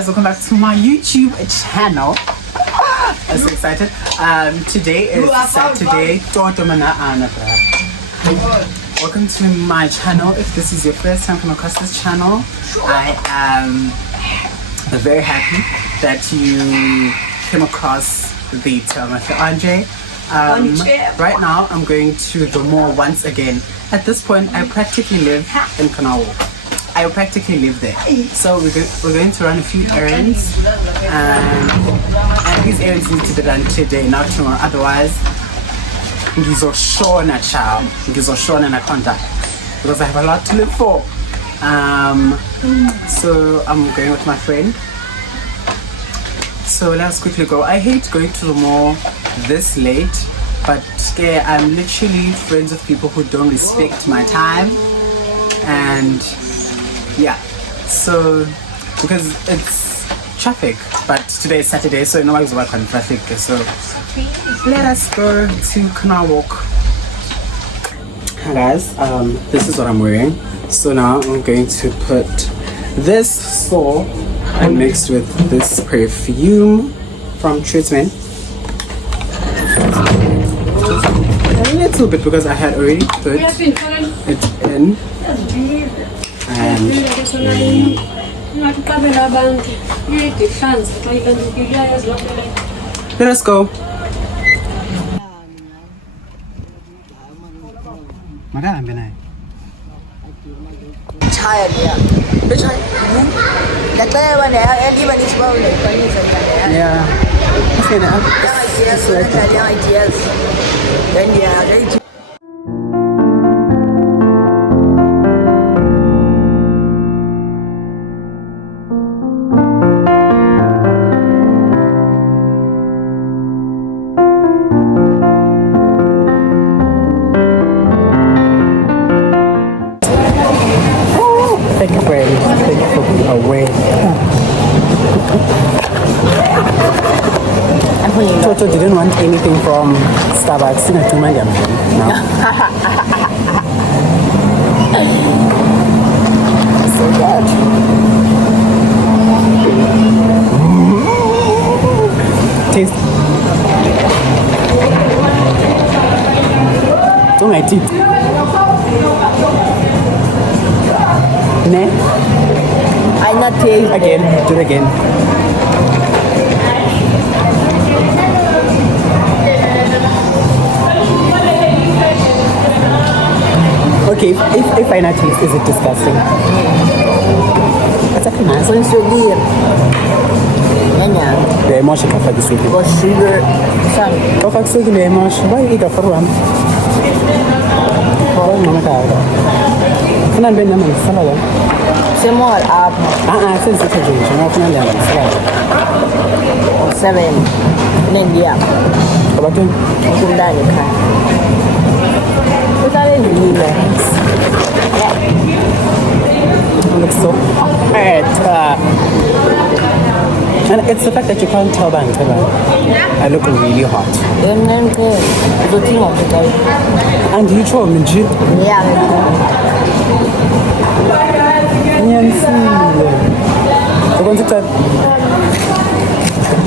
guys, welcome back to my YouTube channel. I'm so excited. Today is Saturday. Welcome to my channel. If this is your first time coming across this channel, I am very happy that you came across the Telmatha Andre. Right now I'm going to the mall once again. At this point I practically live in Kanawa. I practically live there. So we're going to run a few errands and these errands need to be done today, not tomorrow. Otherwise ngizoshona child, ngizoshona na contact because I have a lot to live for. So I'm going with my friend. So let's quickly go. I hate going to the mall this late, but I'm literally friends with people who don't respect my time. And yeah, so because it's traffic, but today is Saturday, so nobody's working on traffic. So let us go to Canal Walk. Hi guys, this is what I'm wearing. So now I'm going to put this sole and mixed with this perfume from Treatment. A little bit because I had already put it in. And let us go. Tired, yeah. Which one? That one there, everyone is well. Yeah. Ideas. Then yeah, very. Thank you for being away. Toto didn't want anything from Starbucks. No. So good. Taste. Don't my teeth. Ne? I not taste again. Do it again. Okay, if I not taste, is it disgusting? It's actually nice. It's so weird. The emotion for this week. Because sugar, some. So the emotion. Why you eat a for one? Oh, Mama Tara. Can I be number salad? Small up. Since it's a drink, I'm not going to salad. 7 in India. How about you? I'm done. What's that in the US? It looks so hot. And it's the fact that you can't tell by I look really hot. And you told me, Jim? Yeah.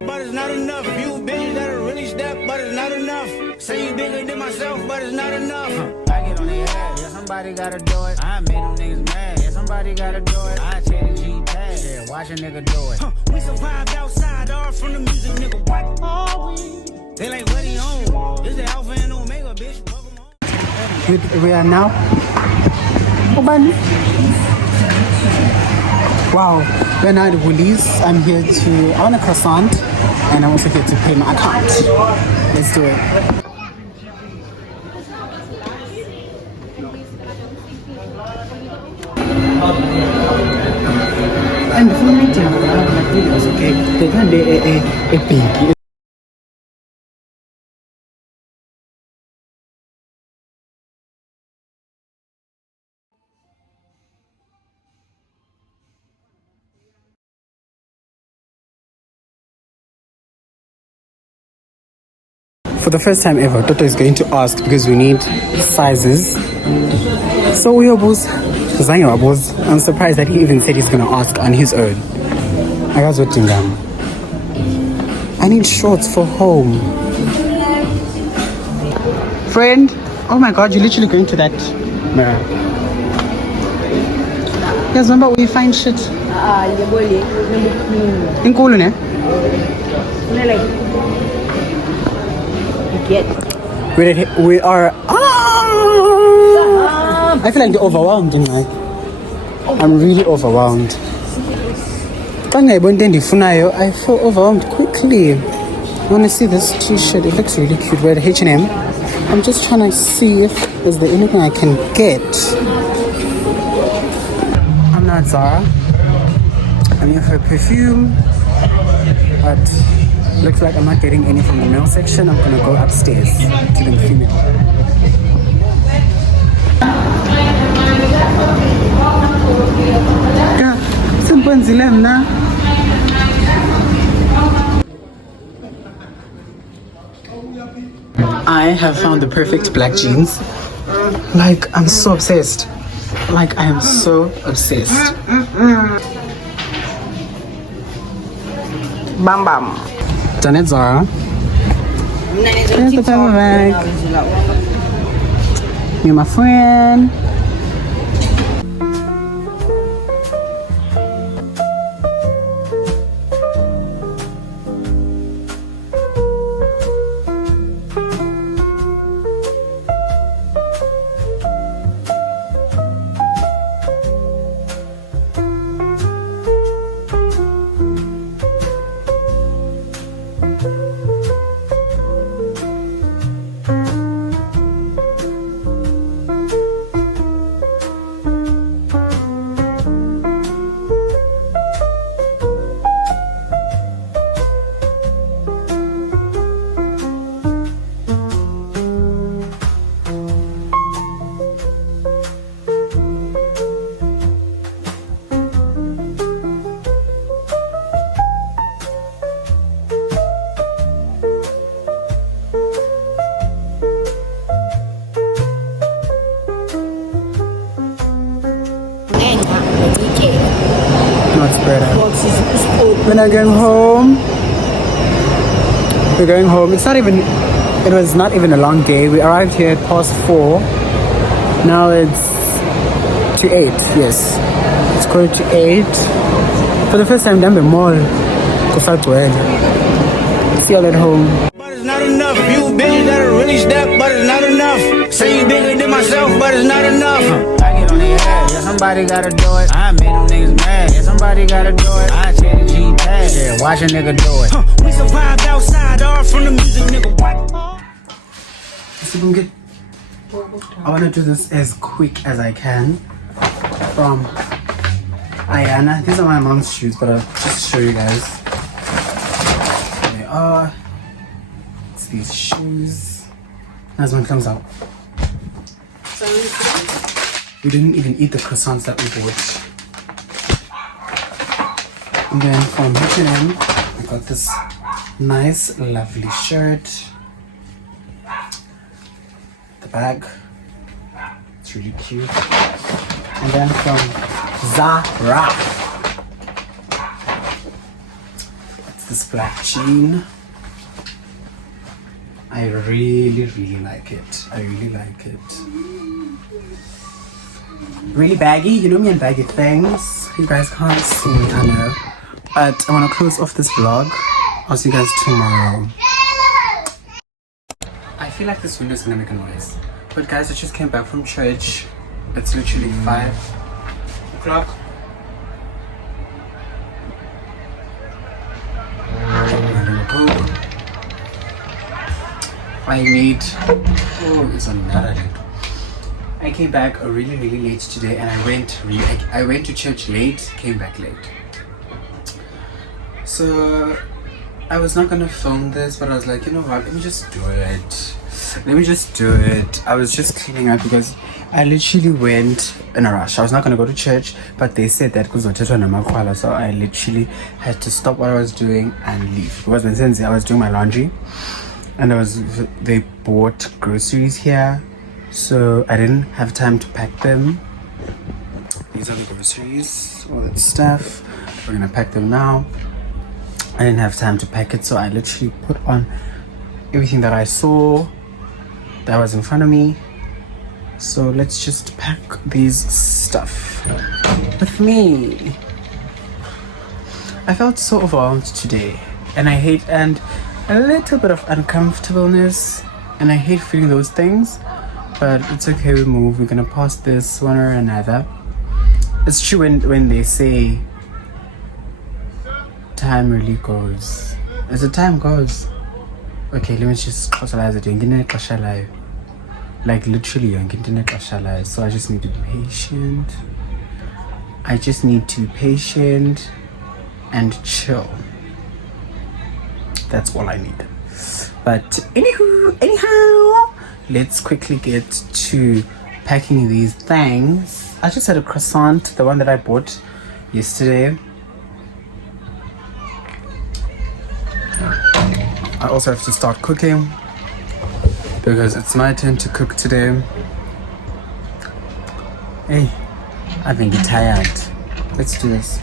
But it's not enough. You bitches that are really step, but it's not enough. Say you bigger than myself, but it's not enough. I get on the ass, yeah, somebody gotta do it. I made them niggas mad, yeah, somebody gotta do it. I take the G-Tag, yeah, watch a nigga do it. We survived outside, all from the music, nigga. What are we? They like, what he on? This the Alpha and Omega, bitch. We are now. Wow, we're now at Woolies. I'm here I want a croissant, and I'm also here to pay my account. Let's do it. And for me, it was okay. They can't do a big. For the first time ever, Toto is going to ask because we need sizes. So we are both. I'm surprised that he even said he's going to ask on his own. Akazodingama. I need shorts for home. Friend, oh my god, you're literally going to that mirror. You guys remember where you find shit? In Kolune? We are. I feel like they're overwhelmed, I'm really overwhelmed. I feel overwhelmed quickly. I want to see this t-shirt. It looks really cute. We're at H&M. I'm just trying to see if there's anything I can get. I'm not Zara. I'm here for perfume. But looks like I'm not getting any from the male section. I'm going to go upstairs to the female. I have found the perfect black jeans. Like, I'm so obsessed. Like, I am so obsessed. Bam bam. Done it, Zara. Here's the paper bag. You're my friend. Not spread out. When I going home, we're going home. It was not even a long day. We arrived here at past 4. Now it's to 8, yes. It's quarter to 8. For the first time, down the mall. See you all at home. But it's not enough. You bitches gotta really step, but it's not enough. Say you bigger than myself, but it's not enough. I get on their ass. Yeah, somebody gotta do it. I made them niggas mad. Yeah, somebody gotta do it. I take the G-Tag. Yeah, watch a nigga do it. We survived outside, all from the music, nigga. What? I want to do this as quick as I can. From Ayana. These are my mom's shoes, but I'll just show you guys. There they are. It's these shoes. As one comes out. We didn't even eat the croissants that we bought. And then from H&M, I got this nice, lovely shirt. The bag, it's really cute. And then from Zara, it's this black jean. I really like it. I really like it. Really baggy, you know me and baggy things. You guys can't see me, I know. But I want to close off this vlog. I'll see you guys tomorrow. I feel like this window is gonna make a noise. But guys, I just came back from church. It's literally 5 o'clock. I need... Oh, it's another late. I came back really late today, and I went to church late, came back late. So I was not gonna film this, but I was like, you know what, let me just do it. I was just cleaning up because I literally went in a rush. I was not gonna go to church, but they said that so I literally had to stop what I was doing and leave. Because when I was doing my laundry, and they bought groceries here, so I didn't have time to pack them. These are the groceries, all that stuff. We're gonna pack them now. I didn't have time to pack it, so I literally put on everything that I saw that was in front of me. So let's just pack these stuff with me. I felt so overwhelmed today, and a little bit of uncomfortableness, and I hate feeling those things, but it's okay, we move. We're gonna pass this one or another. It's true when they say time really goes. As the time goes, okay, let me just close it. Like literally, so I just need to be patient. And chill. That's all I need. But anyhow, let's quickly get to packing these things. I just had a croissant, the one that I bought yesterday. I also have to start cooking because it's my turn to cook today. Hey, I've been tired. Let's do this.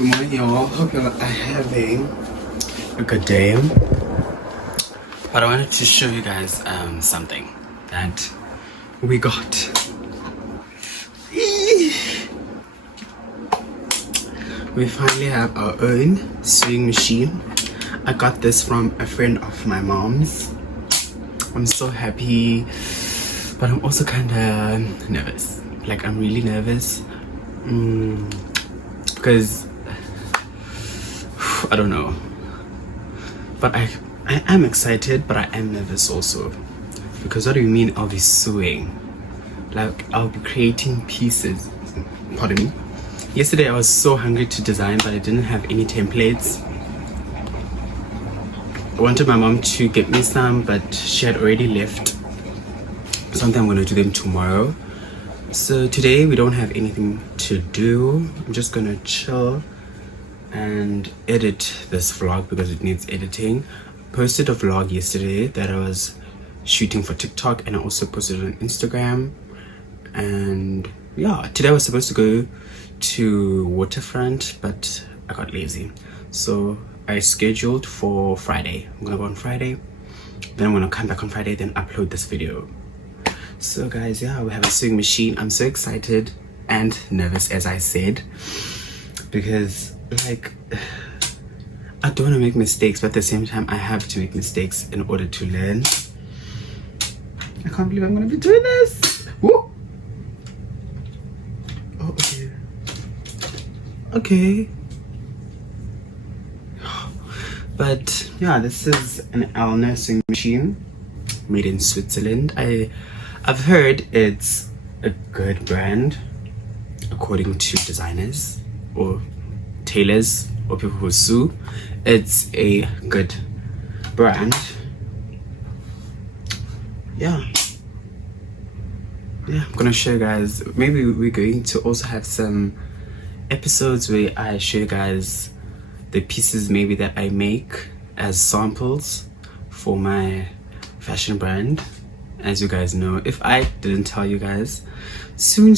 Good morning, y'all. Hope you're having a good day. But I wanted to show you guys something that we got. We finally have our own sewing machine. I got this from a friend of my mom's. I'm so happy, but I'm also kind of nervous. Like, I'm really nervous because I don't know, but I am excited, but I am nervous also, because what do you mean I'll be sewing? Like, I'll be creating pieces. Pardon me. Yesterday I was so hungry to design, but I didn't have any templates. I wanted my mom to get me some, but she had already left. Something I'm gonna do them tomorrow. So today we don't have anything to do. I'm just gonna chill and edit this vlog because it needs editing. Posted a vlog yesterday that I was shooting for TikTok, and I also posted it on Instagram. And yeah, today I was supposed to go to Waterfront, but I got lazy, so I scheduled for Friday. I'm gonna go on Friday, then I'm gonna come back on Friday, then upload this video. So guys, yeah, we have a sewing machine. I'm so excited and nervous, as I said, because like, I don't want to make mistakes, but at the same time I have to make mistakes in order to learn. I can't believe I'm gonna be doing this. Woo! Oh, okay. But yeah, this is an Elna sewing machine made in Switzerland. I've heard it's a good brand according to designers or tailors or people who sew. It's a good brand, yeah, I'm gonna show you guys. Maybe we're going to also have some episodes where I show you guys the pieces maybe that I make as samples for my fashion brand. As you guys know, if I didn't tell you guys, soon,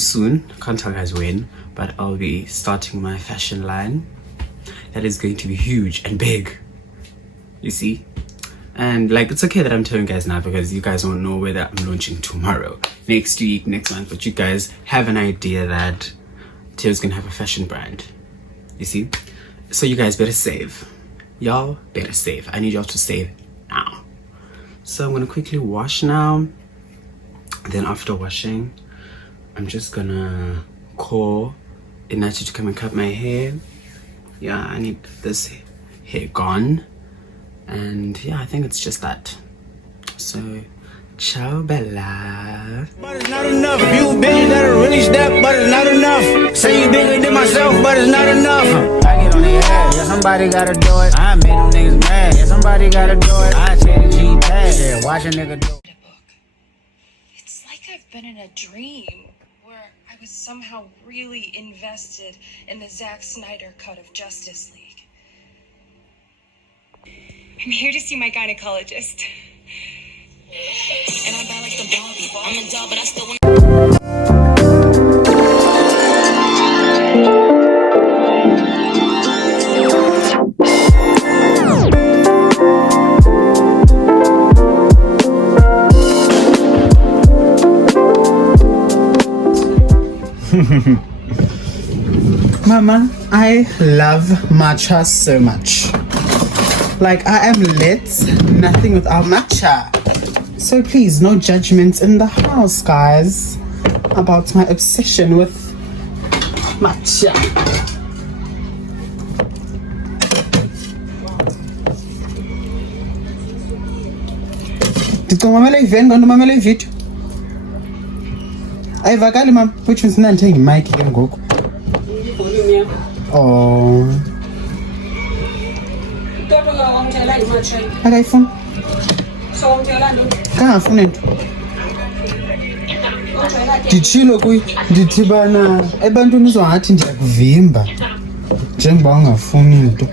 can't tell you guys when, but I'll be starting my fashion line that is going to be huge and big, you see. And like, it's okay that I'm telling you guys now because you guys don't know whether I'm launching tomorrow, next week, next month, but you guys have an idea that Taylor's gonna have a fashion brand, you see. So you guys better save. Y'all better save. I need y'all to save now. So I'm gonna quickly wash now. Then after washing, I'm just gonna call Inachi to come and cut my hair. Yeah, I need this hair gone. And yeah, I think it's just that. So, ciao Bella. But it's not enough. You bigger than a really step, but it's not enough. Say you bigger than myself, but it's not enough. I get on their ass. Yeah, somebody gotta do it. I made them niggas mad. Yeah, somebody gotta do it. I take the G-Tag. Yeah, watch a nigga do it. It's like I've been in a dream where I was somehow really invested in the Zack Snyder cut of Justice League. I'm here to see my gynecologist. And I'm bad like the Barbie. I'm a doll, but I still want. Mama, I love matcha so much. Like, I am lit, nothing without matcha. So please, no judgments in the house, guys, about my obsession with matcha. Did you want to video? I vakali mom, which means not taking mic again go. Oh. Akayifuna. Kangafuna nto. Nditshilo kuyi ndithi bana ebantwini uzongathi ndiyakuvimba njengoba ungafuni nto.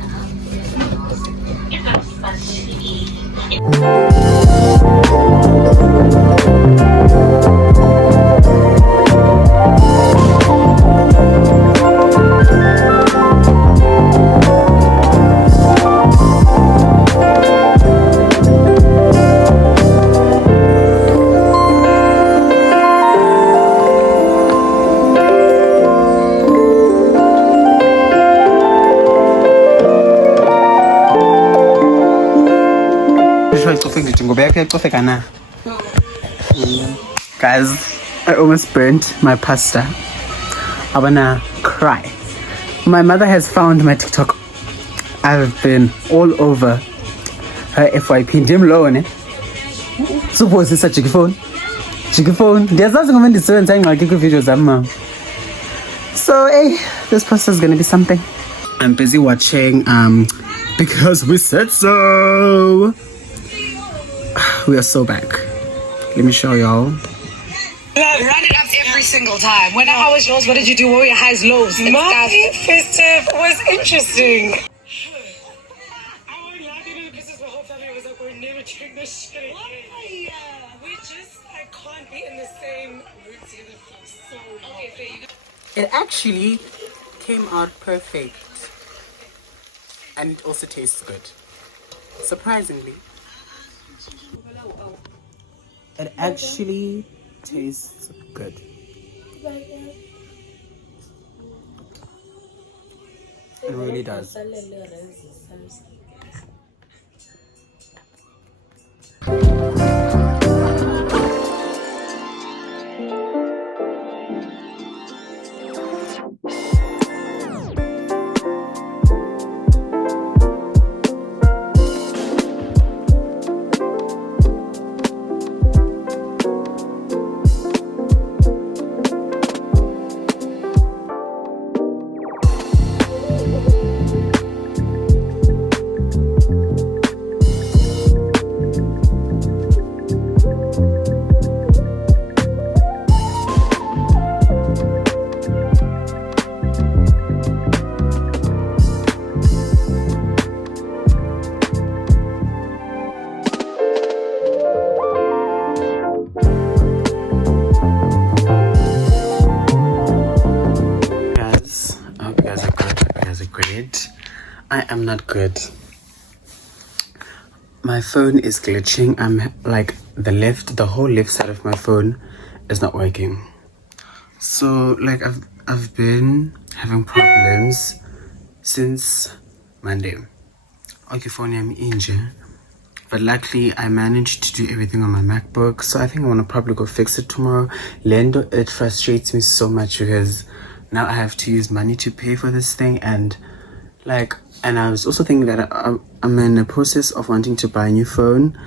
Guys, I almost burnt my pasta. I wanna cry. My mother has found my TikTok. I've been all over her FYP. Ndim low ne. Suppose it's a jiggy phone. There's nothing I'm doing saying I'll give you videos of mom. So hey, this pasta is gonna be something. I'm busy watching Because We Said So. We are so back. Let me show y'all. Run it up every single time. How was yours? What did you do? What were your highs, lows? My festive was interesting. I already had to do it because my whole family was like, we're never doing this shit again. Why? We just can't be in the same mood together for so long. Okay, so you It actually came out perfect. And it also tastes good. Surprisingly. It actually tastes good. It really does. I am not good. My phone is glitching. I'm like the whole left side of my phone is not working. So like I've been having problems since Monday. Okay, phone I'm injured. But luckily I managed to do everything on my MacBook. So I think I want to probably go fix it tomorrow. Lendo, it frustrates me so much because now I have to use money to pay for this thing, and I was also thinking that I'm in the process of wanting to buy a new phone.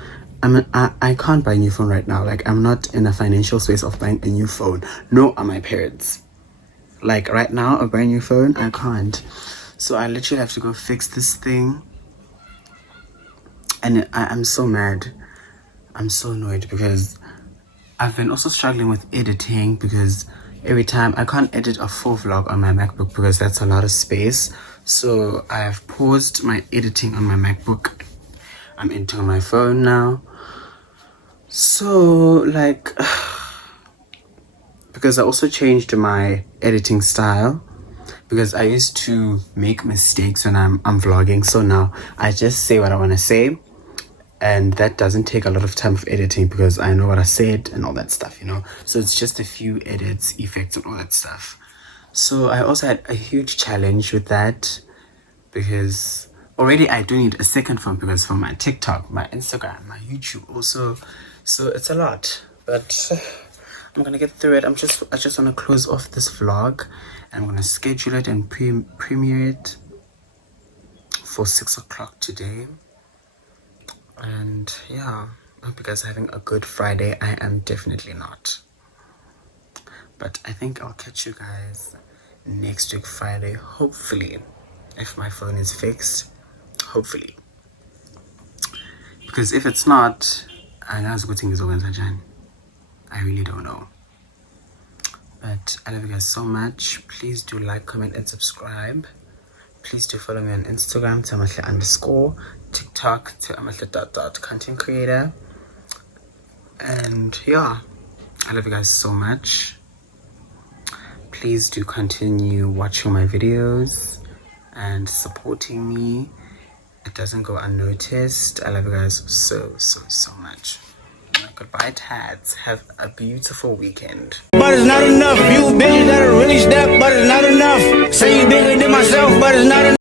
I can't buy a new phone right now. Like, I'm not in a financial space of buying a new phone. No, are my parents. Like, right now, a brand new phone, I can't. So I literally have to go fix this thing. And I'm so mad. I'm so annoyed because I've been also struggling with editing, because every time I can't edit a full vlog on my MacBook because that's a lot of space. So I have paused my editing on my MacBook. I'm into my phone now. So like, because I also changed my editing style, because I used to make mistakes when I'm vlogging. So now I just say what I want to say, and that doesn't take a lot of time of editing because I know what I said and all that stuff, you know. So it's just a few edits, effects, and all that stuff. So I also had a huge challenge with that, because already I do need a second phone, because for my TikTok, my Instagram, my YouTube also. So it's a lot, but I'm gonna get through it. I just want to close off this vlog, and I'm gonna schedule it and premiere it for 6 o'clock today. And yeah, I hope you guys are having a good Friday. I am definitely not, but I think I'll catch you guys next week Friday, hopefully, if my phone is fixed. Hopefully, because if it's not, I really don't know. But I love you guys so much. Please do like, comment, and subscribe. Please do follow me on Instagram, @amahle_, TikTok, @amahle.content creator. And yeah, I love you guys so much. Please do continue watching my videos and supporting me. It doesn't go unnoticed. I love you guys so much. Goodbye, Tads. Have a beautiful weekend. But it's not enough. You bigger than a really step, but it's not enough. Say you bigger than myself, but it's not enough.